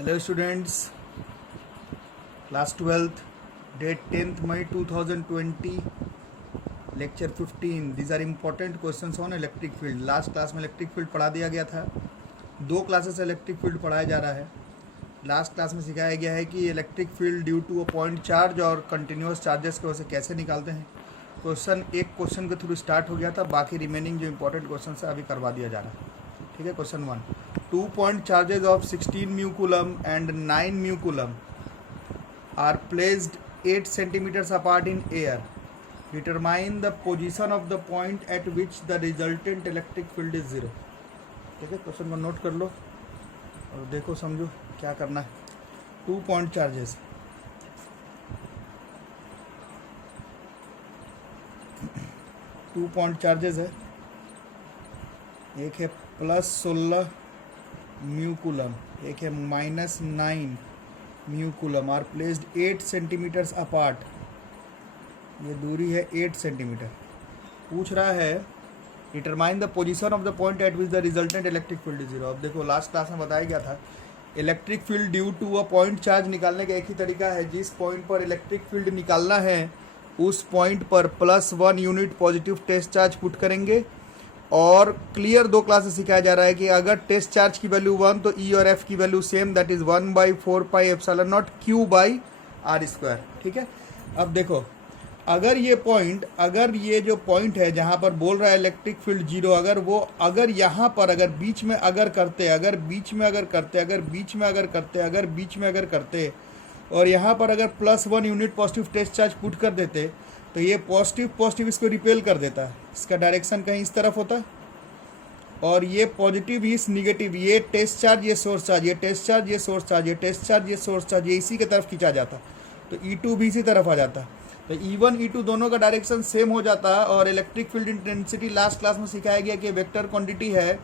Hello students, class 12th, date 10th May 2020, lecture 15. These are important questions on electric field. Last class में electric field पढ़ा दिया गया था. 2 classes electric field पढ़ाया जा रहा है. लास्ट क्लास में सिखाया गया है कि electric field due to a point charge और कंटिन्यूस चार्जेस की वजह से कैसे निकालते हैं. एक क्वेश्चन के थ्रू स्टार्ट हो गया था, बाकी रिमेनिंग जो इंपॉर्टेंट क्वेश्चन है अभी करवा दिया जा रहा है. ठीक है. Question 1, 2 point charges of 16 mu coulomb and 9 mu coulomb are placed 8 centimeters apart in air. Determine the position of the point at which the resultant electric field is 0. ठीक है. क्वेश्चन को नोट कर लो और देखो समझो क्या करना है. 2 point charges, two point charges है. एक है +16 म्यू कूलम, एक है -9 mu coulomb. Are placed 8 centimetres apart. ये दूरी है 8 सेंटीमीटर. पूछ रहा है determine the position of the point at which the resultant electric field is 0. अब देखो लास्ट क्लास में बताया गया था electric field due to a point charge निकालने का एक ही तरीका है. जिस पॉइंट पर इलेक्ट्रिक फील्ड निकालना है उस पॉइंट पर +1 unit positive test charge put करेंगे. और क्लियर 2 क्लासेस सिखाया जा रहा है कि अगर टेस्ट चार्ज की वैल्यू 1 तो ई और एफ की value same, that is 1/4πε0 Q/r². ठीक है. अब देखो अगर ये जो पॉइंट है जहाँ पर बोल रहा है इलेक्ट्रिक फील्ड 0, अगर यहाँ पर बीच में करते और यहाँ पर अगर +1 unit positive test charge put कर देते तो ये पॉजिटिव इसको रिपेल कर देता है. इसका डायरेक्शन कहीं इस तरफ होता और ये पॉजिटिव इस निगेटिव, ये टेस्ट चार्ज ये सोर्स चार्ज, ये टेस्ट चार्ज ये सोर्स चार्ज, ये टेस्ट चार्ज ये सोर्स चार्ज, ये इसी की तरफ खींचा जाता. तो E2 भी इसी तरफ आ जाता. तो E1 E2 दोनों का डायरेक्शन सेम हो जाता. और electric field intensity last class में सिखाया गया कि वेक्टर क्वांटिटी है,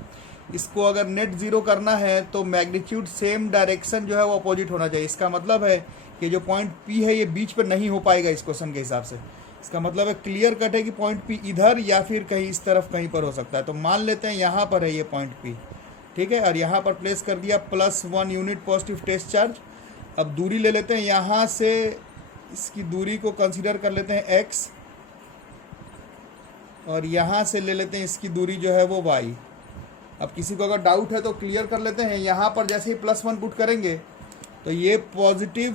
इसको अगर नेट जीरो करना है तो मैग्नीट्यूड सेम डायरेक्शन जो है वो अपोजिट होना चाहिए. इसका मतलब है कि जो पॉइंट P है ये बीच पर नहीं हो पाएगा इस क्वेश्चन के हिसाब से. इसका मतलब है क्लियर कट है कि पॉइंट P इधर या फिर कहीं इस तरफ कहीं पर हो सकता है. तो मान लेते हैं यहाँ पर है ये पॉइंट P. ठीक है. और यहाँ पर प्लेस कर दिया +1 यूनिट पॉजिटिव टेस्ट चार्ज. अब दूरी ले लेते हैं, यहाँ से इसकी दूरी को कंसीडर कर लेते हैं x और यहाँ से ले लेते हैं इसकी दूरी जो है वो y. अब किसी को अगर डाउट है तो क्लियर कर लेते हैं. यहाँ पर जैसे ही +1 पुट करेंगे तो ये पॉजिटिव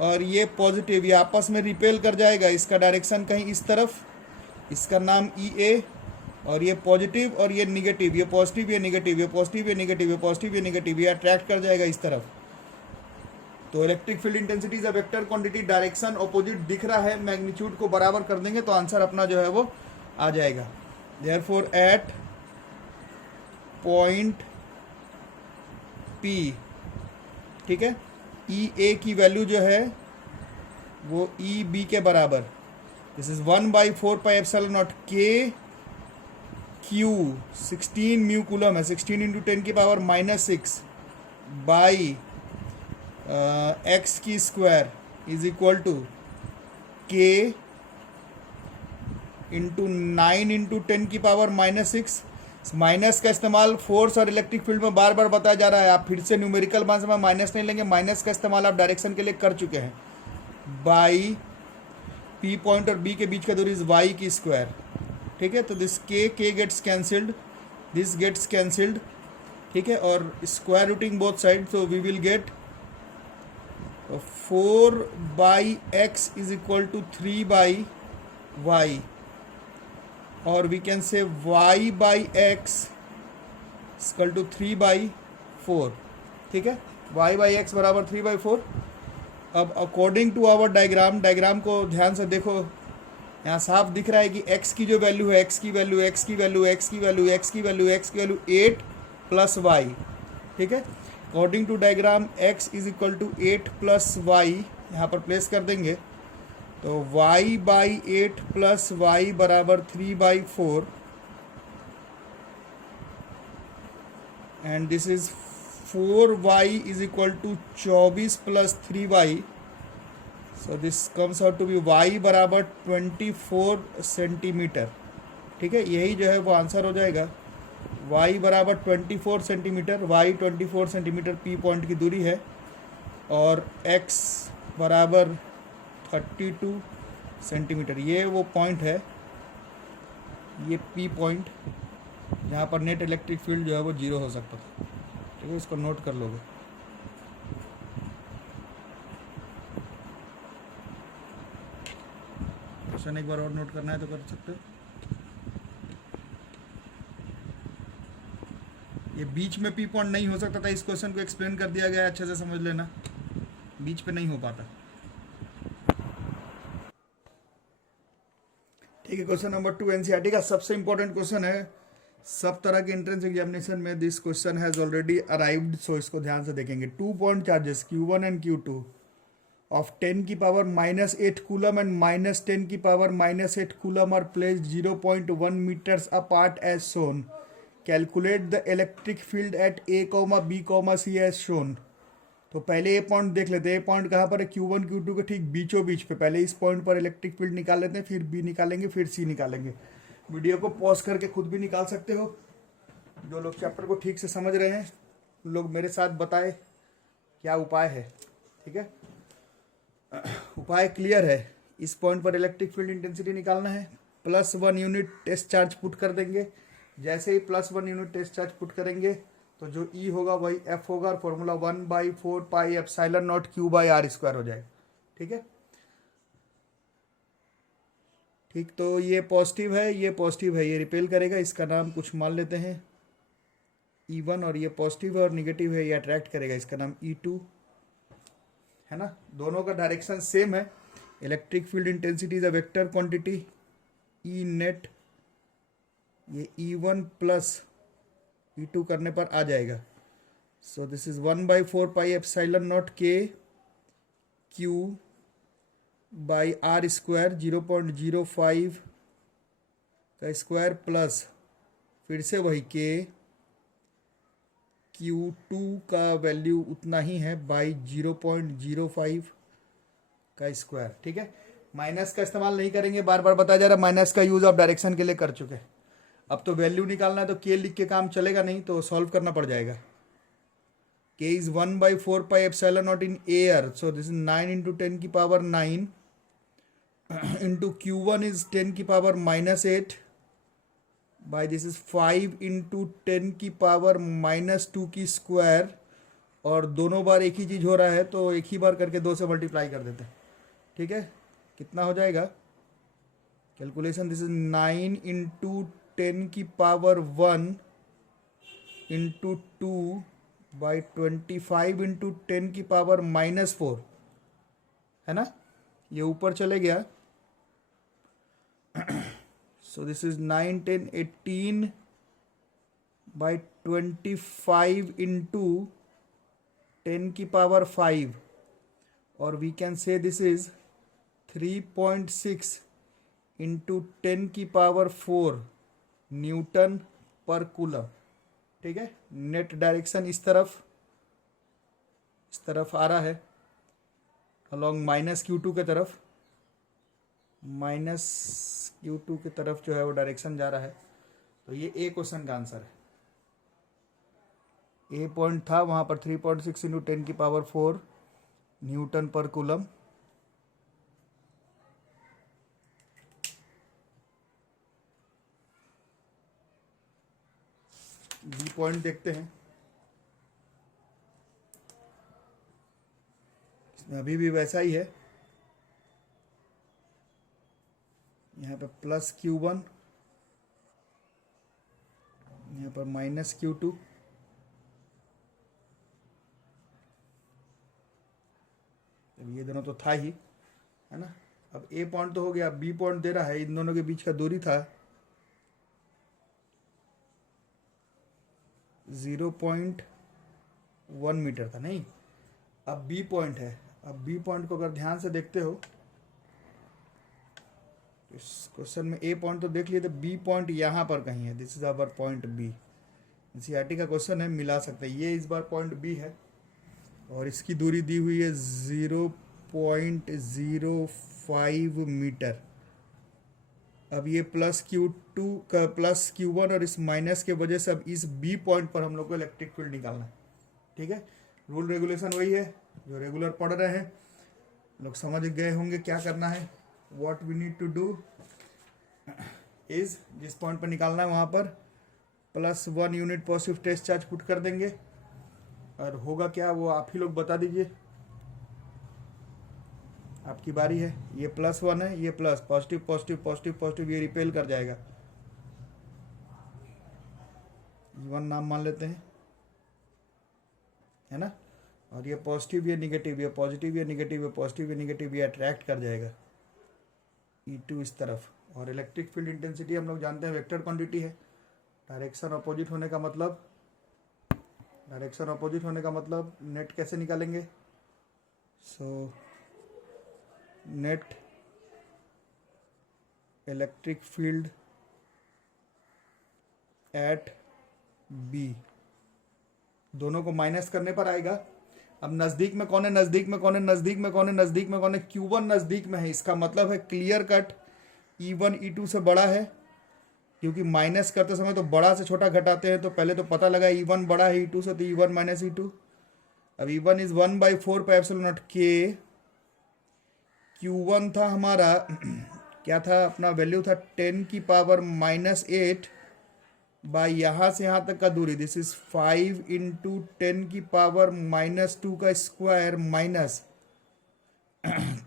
और ये पॉजिटिव ये आपस में रिपेल कर जाएगा. इसका डायरेक्शन कहीं इस तरफ, इसका नाम EA. और ये पॉजिटिव और ये निगेटिव, ये पॉजिटिव ये निगेटिव, ये पॉजिटिव ये निगेटिव, ये पॉजिटिव ये निगेटिव, ये अट्रैक्ट कर जाएगा इस तरफ. तो electric field intensity is a vector quantity. Direction opposite दिख रहा है, मैग्नीट्यूड को बराबर कर देंगे तो आंसर अपना जो है वो आ जाएगा. देयरफॉर एट पॉइंट P, ठीक है, EA की वैल्यू जो है वो EB के बराबर. This is 1/4πε0 K Q. 16 mu coulomb है, 16 × 10⁻⁻6 बाई x की square is equal to K × 9 × 10⁻⁻6. Minus का इस्तेमाल फोर्स और इलेक्ट्रिक फील्ड में बार बार बताया जा रहा है. आप फिर से न्यूमेरिकल मान से माइनस नहीं लेंगे, माइनस का इस्तेमाल आप डायरेक्शन के लिए कर चुके हैं. बाई P पॉइंट और B के बीच का दूरी इज y की स्क्वायर. ठीक है. तो this K gets cancelled, this gets cancelled. ठीक है. और square rooting both side, so we will get 4/x is equal to 3/y. और we can say y/x equal to 3/4. ठीक है. y/x बराबर 3/4. अब अकॉर्डिंग टू आवर डायग्राम को ध्यान से देखो, यहाँ साफ दिख रहा है कि x की जो वैल्यू है, x की वैल्यू 8 + y. ठीक है. According to diagram x is equal to 8 + y यहाँ पर प्लेस कर देंगे तो y/8 + y बराबर 3/4 and this is 4y is equal to 24 + 3y. So this comes out to be y बराबर 24 सेंटीमीटर. ठीक है. यही जो है वो आंसर हो जाएगा y बराबर 24 centimetre, y 24 centimetre P point की दूरी है, और x बराबर 32 सेंटीमीटर। ये वो पॉइंट है, ये पी पॉइंट, जहाँ पर नेट इलेक्ट्रिक फील्ड जो है वो 0 हो सकता था। ठीक है, इसको नोट कर लोगे। क्वेश्चन एक बार और नोट करना है तो कर सकते हो। ये बीच में पी पॉइंट नहीं हो सकता था, इस क्वेश्चन को एक्सप्लेन कर दिया गया है, अच्छे से समझ लेना, बीच पे नहीं हो पाता। ठीक है, क्वेश्चन नंबर 2 एनसीईआरटी का सबसे इंपॉर्टेंट क्वेश्चन है सब तरह के एंट्रेंस एग्जामिनेशन में। This question has already arrived, so इसको ध्यान से देखेंगे। 2 point charges Q1 and Q2 of 10 की पावर -8 कूलम एंड -10 की power -8 coulomb are placed 0.1 metres apart as shown. Calculate the electric field at A, B, C as shown. तो पहले ए point देख लेते हैं। ए पॉइंट कहाँ पर है? Q1 Q2 के ठीक बीचों बीच पे। पहले इस पॉइंट पर इलेक्ट्रिक फील्ड निकाल लेते हैं, फिर बी निकालेंगे, फिर सी निकालेंगे। वीडियो को पॉज करके खुद भी निकाल सकते हो। जो लोग चैप्टर को ठीक से समझ रहे हैं उन लोग मेरे साथ बताए क्या उपाय है। ठीक है, उपाय क्लियर है। इस पॉइंट पर इलेक्ट्रिक फील्ड इंटेंसिटी निकालना है। +1 यूनिट टेस्ट चार्ज पुट कर देंगे। जैसे ही +1 यूनिट टेस्ट चार्ज पुट करेंगे तो जो E होगा वही F होगा, और formula 1/4 pi epsilon not Q/r² हो जाएगा। ठीक है, ठीक, तो ये पॉजिटिव है, ये पॉजिटिव है, ये रिपेल करेगा, इसका नाम कुछ मान लेते हैं E1, और ये पॉजिटिव है और निगेटिव है, ये अट्रैक्ट करेगा, इसका नाम E2 है ना। दोनों का डायरेक्शन सेम है। Electric field intensity is a vector quantity, E net, ये E1 प्लस E2 करने पर आ जाएगा। So this is 1/4 pi epsilon not K Q/r² 0.05 का स्क्वायर प्लस फिर से वही K Q2 का वैल्यू उतना ही है बाई 0.05 का स्क्वायर। ठीक है, माइनस का इस्तेमाल नहीं करेंगे, बार बार बताया जा रहा है। माइनस का यूज आप डायरेक्शन के लिए कर चुके हैं। अब तो वैल्यू निकालना है, तो K लिख के काम चलेगा नहीं, तो सॉल्व करना पड़ जाएगा। K is 1/4 pi epsilon not in air, so this is 9 × 10 की पावर 9 इंटू Q1 इज 10 की पावर -8 बाई दिस इज 5 × 10 की पावर -2 की स्क्वायर, और दोनों बार एक ही चीज़ हो रहा है तो एक ही बार करके 2 से मल्टीप्लाई कर देते हैं। ठीक है, कितना हो जाएगा कैलकुलेशन? दिस इज 9 × 10 की पावर 1 इंटू 2 बाई 25 × 10 की पावर -4 है ना। ये ऊपर चले गया, so this is 9 10 18 by 25 into 10 की पावर 5, और we can say this is 3.6 into 10 की पावर 4 न्यूटन पर कूलम। ठीक है, नेट डायरेक्शन इस तरफ आ रहा है, अलॉन्ग -Q2 के तरफ, -Q2 की तरफ जो है वो डायरेक्शन जा रहा है। तो ये ए क्वेश्चन का आंसर है। ए पॉइंट था, वहाँ पर 3.6 × 10 की power 4 Newton per coulomb. B point देखते हैं, इसमें अभी भी वैसा ही है। यहाँ पे +Q1, यहाँ पर -Q2, अब ये दोनों तो था ही, है ना। अब ए पॉइंट तो हो गया, बी पॉइंट दे रहा है, इन दोनों के बीच का दूरी था 0.1 मीटर था, नहीं। अब बी पॉइंट है। अब बी पॉइंट को अगर ध्यान से देखते हो, इस क्वेश्चन में ए पॉइंट तो देख लिए थे, बी पॉइंट यहाँ पर कहीं है। This is our point B. NCERT का क्वेश्चन है, मिला सकते हैं। ये इस बार पॉइंट बी है और इसकी दूरी दी हुई है 0.05 मीटर। अब ये +Q2 का +Q1 और इस माइनस के वजह से अब इस बी पॉइंट पर हम लोग को इलेक्ट्रिक फील्ड निकालना है। ठीक है, रूल रेगुलेशन वही है जो रेगुलर पढ़ रहे हैं, लोग समझ गए होंगे क्या करना है। What we need to do is, जिस पॉइंट पर निकालना है वहाँ पर +1 unit positive test charge put कर देंगे, और होगा क्या वो आप ही लोग बता दीजिए, आपकी बारी है। ये +1 है, ये plus, positive positive positive positive, ये रिपेल कर जाएगा। E1 नाम मान लेते हैं, है ना, और ये पॉजिटिव, ये निगेटिव, ये पॉजिटिव, ये निगेटिव, ये पॉजिटिव, ये निगेटिव, ये अट्रैक्ट कर जाएगा E2 इस तरफ। और इलेक्ट्रिक फील्ड इंटेंसिटी हम लोग जानते हैं वेक्टर क्वांटिटी है। डायरेक्शन अपोजिट होने का मतलब, नेट कैसे निकालेंगे? So net electric field at B, दोनों को माइनस करने पर आएगा। अब नज़दीक में कौन है, नज़दीक में कौन है, नज़दीक में कौन है, नज़दीक में कौन है? Q1 नज़दीक में है, इसका मतलब है क्लियर कट E1 E2 से बड़ा है, क्योंकि माइनस करते समय तो बड़ा से छोटा घटाते हैं, तो पहले तो पता लगा E1 बड़ा है E2 से, तो E1 माइनस E2। अब E1 is 1/4 pi epsilon not K। Q1 था हमारा क्या था, अपना वैल्यू था 10 की पावर -8 बाई यहाँ से यहाँ तक का दूरी, दिस इज 5 इंटू 10 की पावर -2 का स्क्वायर माइनस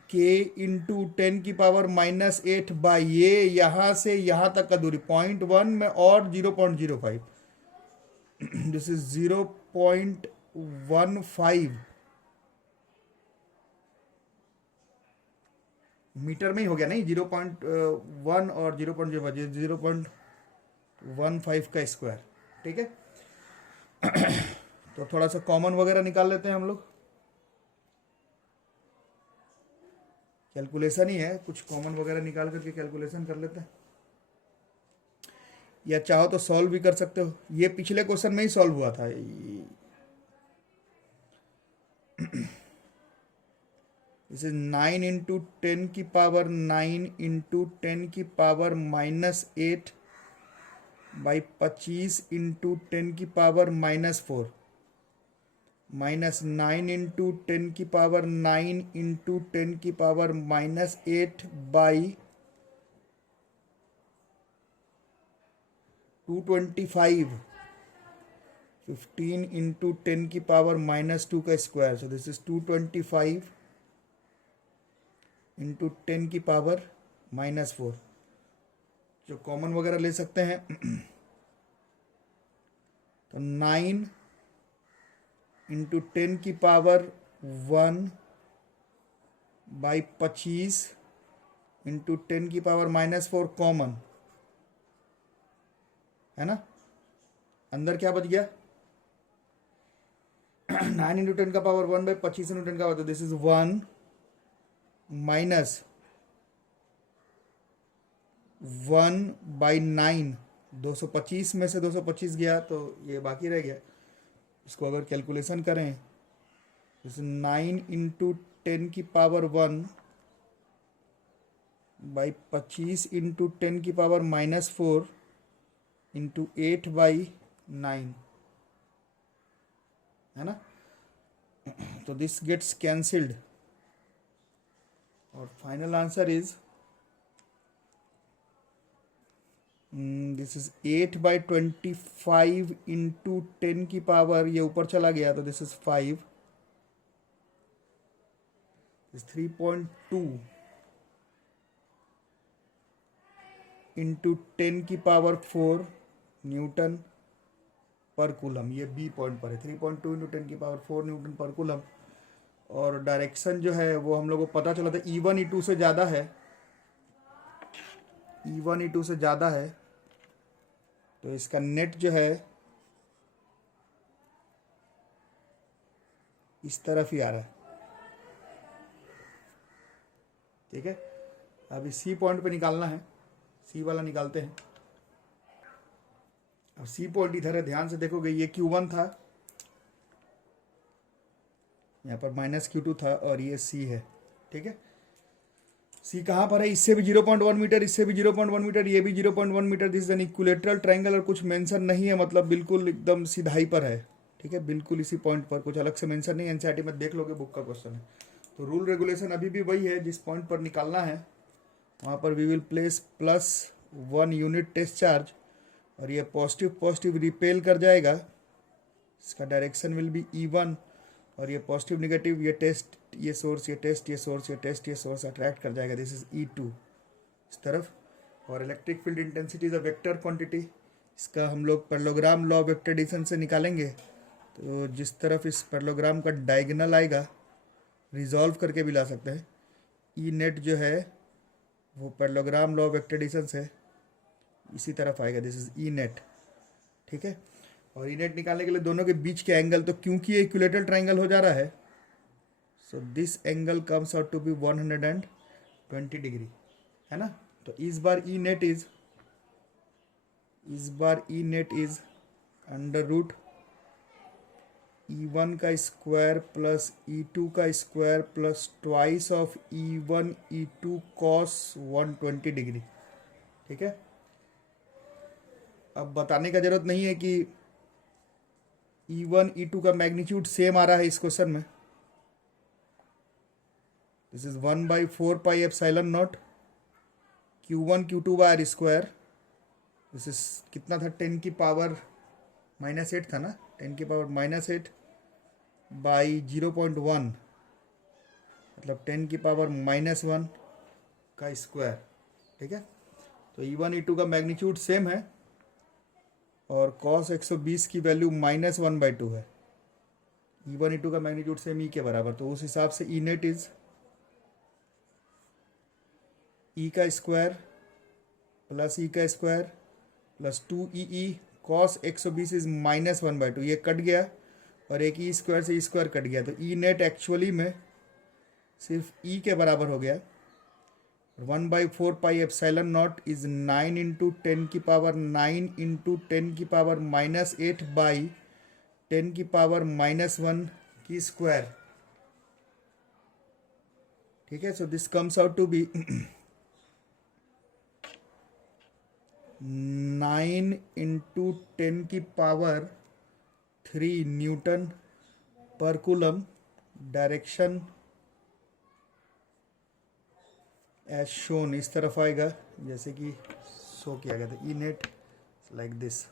K इंटू 10 की पावर -8 बाई ये यहाँ से यहाँ तक का दूरी 0.1 में और 0.05, दिस इज 0.15 मीटर में ही हो गया, नहीं 0.1 और 0.15 का स्क्वायर। ठीक है, तो थोड़ा सा कॉमन वगैरह निकाल लेते हैं हम लोग, कैलकुलेशन ही है, कुछ कॉमन वगैरह निकाल करके कैलकुलेशन कर लेते हैं, या चाहो तो सॉल्व भी कर सकते हो। ये पिछले क्वेश्चन में ही सॉल्व हुआ था। दिस इज 9 इंटू 10 की पावर 9 इंटू 10 की पावर -8 बाई 25 इंटू 10 की पावर -4 -9 इंटू 10 की पावर 9 इंटू 10 की पावर -8 बाई 225, 15 इंटू 10 की पावर -2 का square, so this is 225 into 10 की पावर -4, जो कॉमन वगैरह ले सकते हैं। तो 9 इंटू 10 की पावर 1 बाई 25 इंटू 10 की पावर -4 कॉमन है ना, अंदर क्या बच गया 9 इंटू 10 का पावर 1 बाई 25 इंटू 10 का पावर, दिस इज 1 माइनस 1/9, 225 में से 225 गया तो ये बाकी रह गया। इसको अगर कैलकुलेशन करें, जैसे 9 इंटू 10 की पावर 1 बाई 25 इंटू 10 की पावर -4 इंटू 8/9, है ना, तो दिस गेट्स कैंसिल्ड, और final answer is this is 8/25 into 10 की पावर, ये ऊपर चला गया तो दिस इज 5, इज 3.2 इंटू 10 की पावर 4 न्यूटन पर कूलम। ये बी पॉइंट पर है, 3.2 इंटू 10 की पावर 4 न्यूटन पर कूलम। और डायरेक्शन जो है वो हम लोग को पता चला था E1 E2 से ज़्यादा है, E1 E2 से ज़्यादा है, तो इसका नेट जो है इस तरफ ही आ रहा है। ठीक है, अभी सी पॉइंट पे निकालना है, सी वाला निकालते हैं। अब सी पॉइंट इधर है, ध्यान से देखोगे ये Q1 था, यहाँ पर -Q2 था, और ये सी है। ठीक है, सी कहाँ पर है, इससे भी 0.1 मीटर, इससे भी 0.1 मीटर, ये भी 0.1 metre, this is an equilateral triangle, और कुछ मेंशन नहीं है, मतलब बिल्कुल एकदम सीधाई पर है। ठीक है, बिल्कुल इसी पॉइंट पर, कुछ अलग से मेंशन नहीं, एनसीईआरटी में देख लोगे, बुक का क्वेश्चन है। तो रूल रेगुलेशन अभी भी वही है, जिस पॉइंट पर निकालना है वहाँ पर we will place +1 unit test charge, और ये पॉजिटिव पॉजिटिव रिपेल कर जाएगा, इसका डायरेक्शन विल बी E1, और ये पॉजिटिव नेगेटिव, ये टेस्ट ये सोर्स, ये टेस्ट ये सोर्स, ये टेस्ट ये सोर्स अट्रैक्ट कर जाएगा, दिस इज E2 इस तरफ। और electric field intensity is a vector quantity, इसका हम लोग parallelogram law of vector addition से निकालेंगे। तो जिस तरफ इस पैरेललोग्राम का डायगोनल आएगा, रिजॉल्व करके भी ला सकते हैं, ई नेट जो है वो parallelogram law of vector addition से इसी तरफ आएगा, दिस इज ई नेट। ठीक है, और ई नेट निकालने के लिए दोनों के बीच के एंगल, तो क्योंकि ये इक्विलेटरल ट्रायंगल हो जा रहा है, so this angle comes out to be 120 degree, है ना। तो इस बार E net is under root E1 का स्क्वायर प्लस E2 का square plus twice of E1 E2 cos 120 degree. ठीक है, अब बताने का जरूरत नहीं है कि E1 E2 का मैग्नीट्यूड सेम आ रहा है इस क्वेश्चन में। This is 1/4 pi epsilon naught Q1 Q2 by R square. This is कितना था, 10 की पावर -8 था ना, 10 की पावर -8 बाई 0.1, मतलब 10 की पावर -1 का स्क्वायर। ठीक है, तो E1 E2 का मैग्नीट्यूड सेम है, और cos 120 की वैल्यू -1/2 है। E1 E2 का मैग्नीट्यूड सेम E के बराबर, तो उस हिसाब से E नेट इज E का स्क्वायर प्लस E का square plus 2EE cos 120 is -1/2, ये कट गया, और एक E स्क्वायर से E स्क्वायर कट गया, तो E नेट एक्चुअली में सिर्फ E के बराबर हो गया। 1/4 pi epsilon not is 9 into 10 की पावर 9 इंटू 10 की पावर -8 बाई 10 की पावर -1 की स्क्वायर। ठीक है, so this comes out to be 9 into 10 की power 3 newton per coulomb, direction as shown इस तरफ आएगा, जैसे कि शो किया गया था। ई नेट लाइक दिस,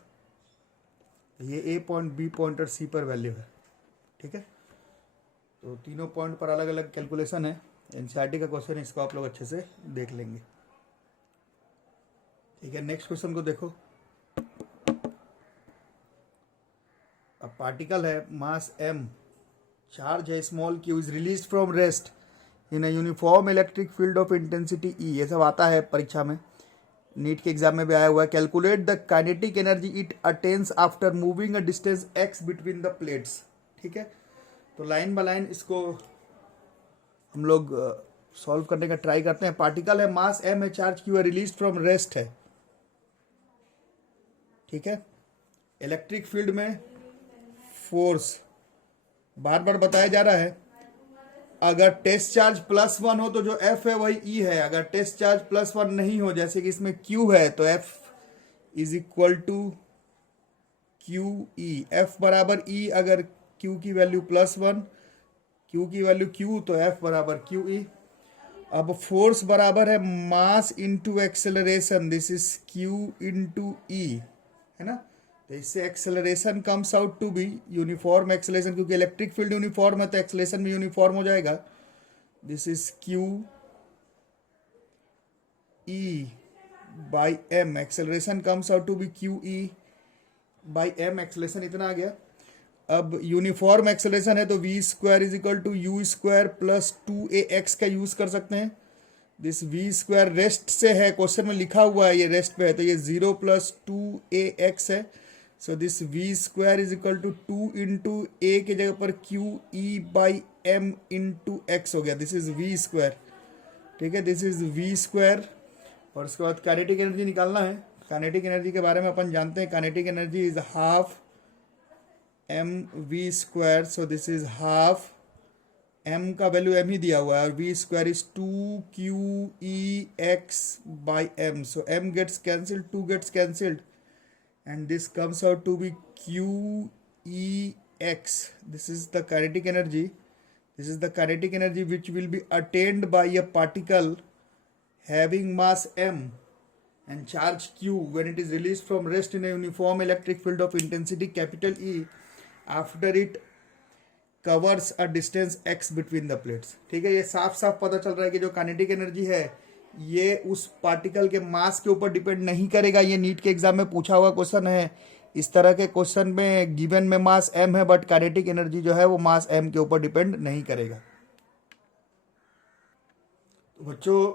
ये ए पॉइंट, बी पॉइंट और सी पर वैल्यू है। ठीक है, तो तीनों पॉइंट पर अलग अलग कैलकुलेशन है, एनसीईआरटी का क्वेश्चन है, इसको आप लोग अच्छे से देख लेंगे। ठीक है, नेक्स्ट क्वेश्चन को देखो। अब पार्टिकल है, मास m, चार्ज है small q, is release from rest in a uniform electric field of intensity E, ये सब आता है परीक्षा में, नीट के एग्जाम में भी आया हुआ है। Calculate the kinetic energy it attains after moving a distance x between the plates. ठीक है, तो लाइन बाय लाइन इसको हम लोग सॉल्व करने का ट्राई करते हैं। पार्टिकल है, मास m है, चार्ज q है, रिलीज फ्रॉम रेस्ट है। ठीक है, इलेक्ट्रिक फील्ड में फोर्स बार बार बताया जा रहा है, अगर टेस्ट चार्ज +1 हो तो जो F है वही E है, अगर टेस्ट चार्ज +1 नहीं हो, जैसे कि इसमें Q है, तो F is equal to QE, F बराबर E, अगर Q की वैल्यू +1, Q की वैल्यू Q, तो F बराबर QE। अब फोर्स बराबर है mass into acceleration, this is Q into E, है ना। तो इससे acceleration comes out to be uniform acceleration, क्योंकि इलेक्ट्रिक फील्ड यूनिफॉर्म है तो एक्सेलरेशन भी यूनिफॉर्म हो जाएगा। This is Q E by M, acceleration comes out to be QE by M, acceleration इतना आ गया। अब यूनिफॉर्म एक्सेलरेशन है तो v square is equal to u square plus 2ax का यूज कर सकते हैं। दिस v स्क्वायर रेस्ट से है, क्वेश्चन में लिखा हुआ है ये रेस्ट पे है, तो ये 0 + 2ax है। So this v square is equal to 2 into A की जगह पर QE by M into X हो गया, दिस इज v स्क्वायर। ठीक है, दिस इज v स्क्वायर। और उसके बाद काइनेटिक एनर्जी निकालना है। काइनेटिक एनर्जी के बारे में अपन जानते हैं, kinetic energy is half mv square, so this is half m का वैल्यू m ही दिया हुआ है और v square is 2qex by m. So m gets cancelled, 2 gets cancelled, and this comes out to be qex. This is the kinetic energy. This is the kinetic energy which will be attained by a particle having mass m and charge q when it is released from rest in a uniform electric field of intensity capital E after it covers a distance x between the plates. ठीक है, ये साफ साफ पता चल रहा है कि जो काइनेटिक एनर्जी है ये उस पार्टिकल के मास के ऊपर डिपेंड नहीं करेगा. ये नीट के एग्जाम में पूछा हुआ क्वेश्चन है. इस तरह के क्वेश्चन में गिवन में मास m है बट काइनेटिक एनर्जी जो है वो मास m के ऊपर डिपेंड नहीं करेगा. तो बच्चों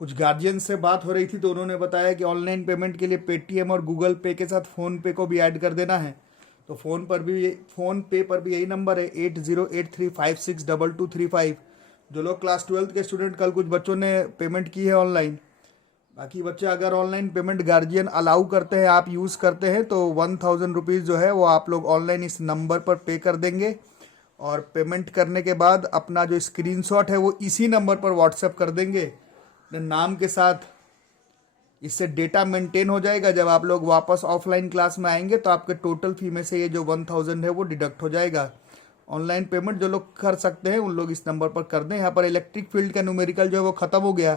कुछ गार्जियन से बात हो रही थी तो उन्होंने बताया कि ऑनलाइन पेमेंट के लिए पेटीएम और गूगल पे के साथ फ़ोन पे को भी ऐड कर देना है. तो फ़ोन पे पर भी यही नंबर है 8083562235. जो लोग क्लास 12th के स्टूडेंट, कल कुछ बच्चों ने पेमेंट की है ऑनलाइन. बाकी बच्चे अगर ऑनलाइन पेमेंट गार्जियन अलाउ करते हैं, आप यूज़ करते हैं तो 1000 रुपीज़ जो है वो आप लोग ऑनलाइन इस नंबर पर पे कर देंगे और पेमेंट करने के बाद अपना जो स्क्रीनशॉट है वो इसी नंबर पर व्हाट्सएप कर देंगे नाम के साथ. इससे डेटा मेंटेन हो जाएगा. जब आप लोग वापस ऑफलाइन क्लास में आएंगे तो आपके टोटल फी में से ये जो 1000 है वो डिडक्ट हो जाएगा. ऑनलाइन पेमेंट जो लोग कर सकते हैं उन लोग इस नंबर पर कर दें. यहाँ पर इलेक्ट्रिक फील्ड का न्यूमेरिकल जो है वो खत्म हो गया.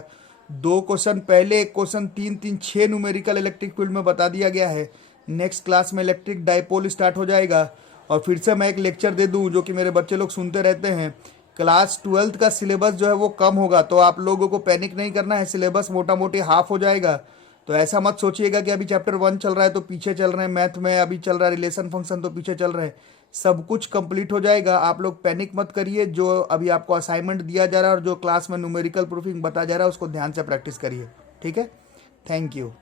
2 क्वेश्चन पहले, 1 क्वेश्चन 3 6 न्यूमेरिकल इलेक्ट्रिक फील्ड में बता दिया गया है. नेक्स्ट क्लास में इलेक्ट्रिक डाइपोल स्टार्ट हो जाएगा. और फिर से मैं एक लेक्चर दे दूँ जो कि मेरे बच्चे लोग सुनते रहते हैं. क्लास 12th का सिलेबस जो है वो कम होगा तो आप लोगों को पैनिक नहीं करना है. सिलेबस मोटा मोटी हाफ हो जाएगा. तो ऐसा मत सोचिएगा कि अभी चैप्टर 1 चल रहा है तो पीछे चल रहे हैं, मैथ में अभी चल रहा है रिलेशन फंक्शन तो पीछे चल रहे हैं. सब कुछ कंप्लीट हो जाएगा. आप लोग पैनिक मत करिए. जो अभी आपको असाइनमेंट दिया जा रहा है और जो क्लास में न्यूमेरिकल प्रूफिंग बताया जा रहा है उसको ध्यान से प्रैक्टिस करिए. ठीक है, थैंक यू.